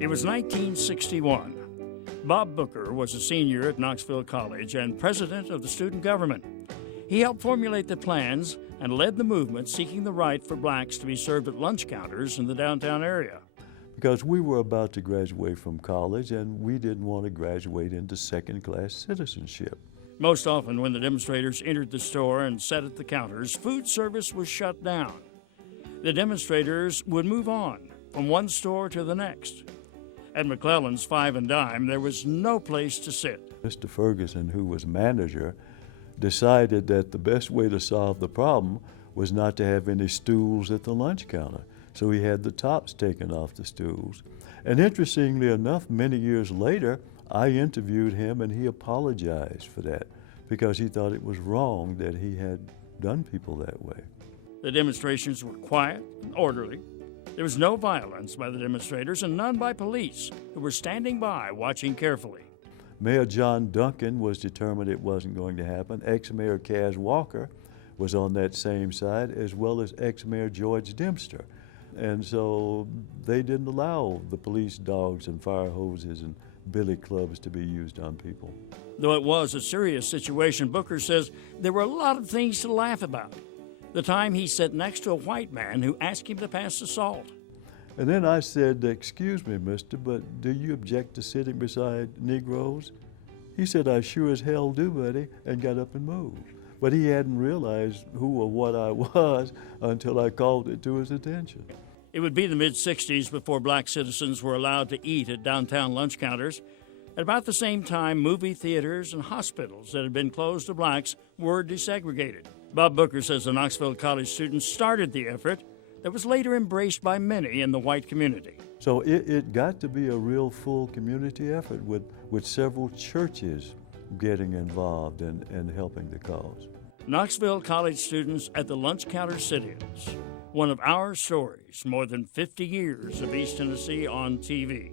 It was 1961. Bob Booker was a senior at Knoxville College and president of the student government. He helped formulate the plans and led the movement seeking the right for blacks to be served at lunch counters in the downtown area. Because we were about to graduate from college and we didn't want to graduate into second-class citizenship. Most often when the demonstrators entered the store and sat at the counters, food service was shut down. The demonstrators would move on from one store to the next. At McClellan's Five and Dime, there was no place to sit. Mr. Ferguson, who was manager, decided that the best way to solve the problem was not to have any stools at the lunch counter. So he had the tops taken off the stools. And interestingly enough, many years later, I interviewed him and he apologized for that because he thought it was wrong that he had done people that way. The demonstrations were quiet and orderly. There was no violence by the demonstrators and none by police, who were standing by watching carefully. Mayor John Duncan was determined it wasn't going to happen. Ex-Mayor Kaz Walker was on that same side, as well as ex-Mayor George Dempster. And so they didn't allow the police dogs and fire hoses and billy clubs to be used on people. Though it was a serious situation, Booker says there were a lot of things to laugh about. The time he sat next to a white man who asked him to pass the salt. And then I said, "Excuse me, mister, but do you object to sitting beside Negroes?" He said, "I sure as hell do, buddy," and got up and moved. But he hadn't realized who or what I was until I called it to his attention. It would be the mid-'60s before black citizens were allowed to eat at downtown lunch counters. At about the same time, movie theaters and hospitals that had been closed to blacks were desegregated. Bob Booker says the Knoxville College students started the effort that was later embraced by many in the white community. So it got to be a real full community effort with several churches getting involved and helping the cause. Knoxville College students at the lunch counter sit-ins. One of our stories, more than 50 years of East Tennessee on TV.